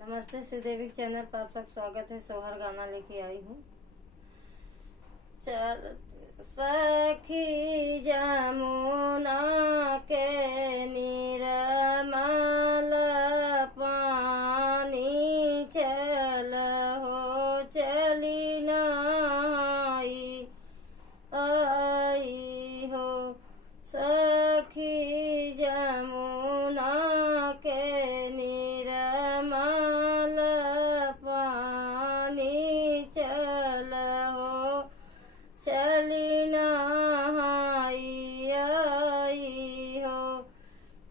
नमस्ते श्रीदेवी चैनल पर आप सब स्वागत है। सोहर गाना लेके आई हूँ। चल सखी जमुना के निर्मल पानी चल हो चली नाई आई हो। सखी जमुना के निर्मल पानी चल हो चली नहाई आई हो।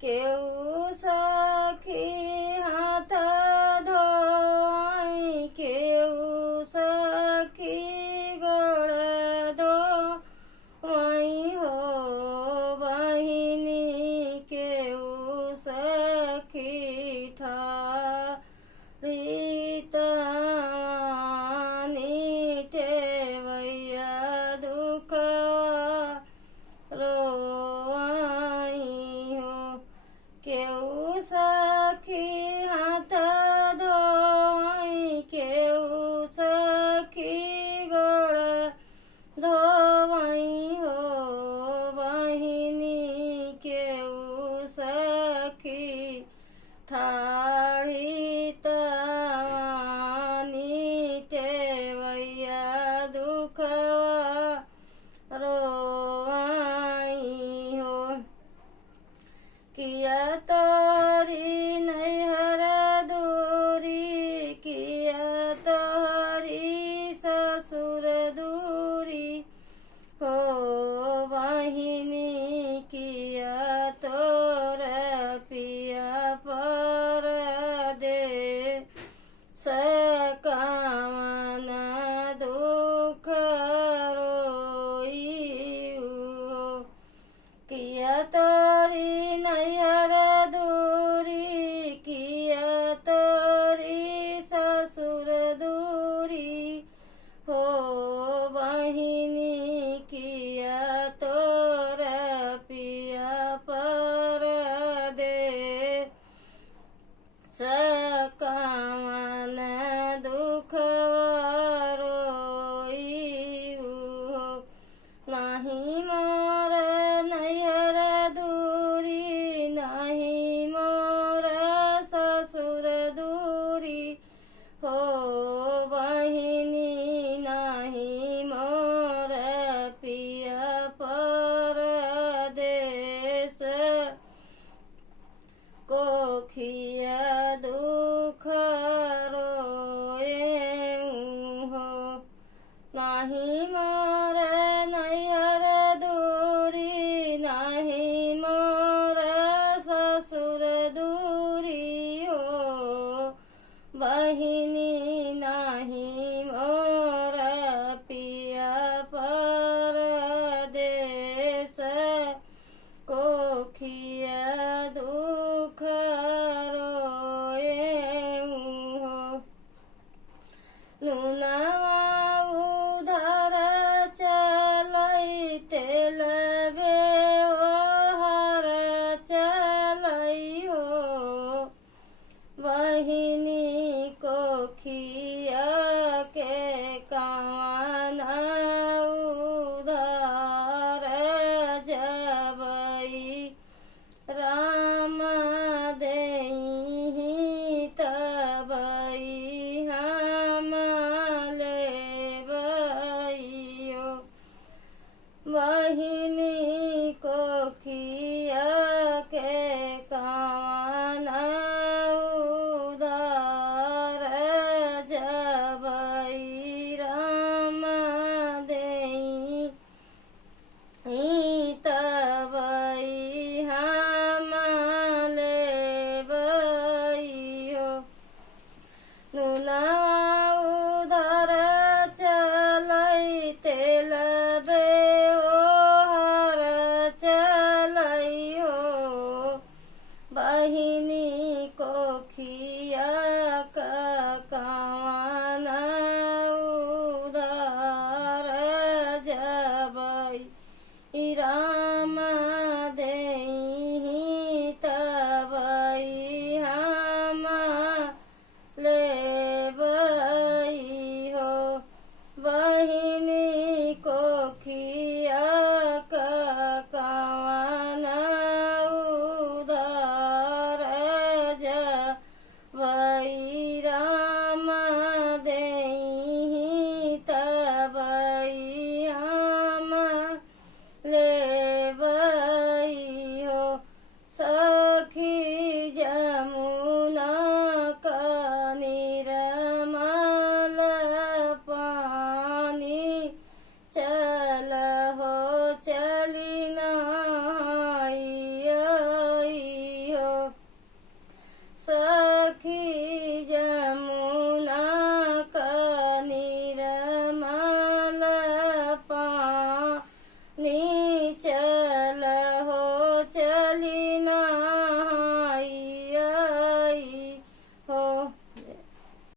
केहू सखी हाथ धोई, केहू सखी गोड़ धोई हो। बहिनी केहू सखी ठारी तानी टेवैया दुखवा रोई हो। केहू सखी हाथ धोई, केहू सखी गोड़ धोई हो। बहिनी केहू सखी ठाड़ी तानी टेवैया दुखवा रोई हो। किया तोरी नैहर दूरी, किया तोरी ससुर दूरी हो। बहिनी किया तोर पिया पर दे सकावन दुख रोई हो। किया तोरी नैहर दूरी, किया तोरी ससुर दूरी हो। बहिनी किया तोर पिया पर दे सकावन दुख रोई हो। नहीं मोर नैहर दूरी, नहीं मोर ससुर दूरी हो। बहिनी नहीं मोर पिया पर देश कोखिया दुख रोए हो। नहीं मोर नैहर दूरी, नहीं मोर ससुर दूरी हो। बहिनी नहीं मोर पिया पर देश कोखिया दुख रोए हो। लूनावा उधर चलई, तेल बेवहार चलई हो। बहिनी कोखिया के कावन उधर जबई राम देहि तबई हम लेबई हो। बहिनी कोखिया के कावन उधर जबई राम देहि तबई हम लेबई हो। आई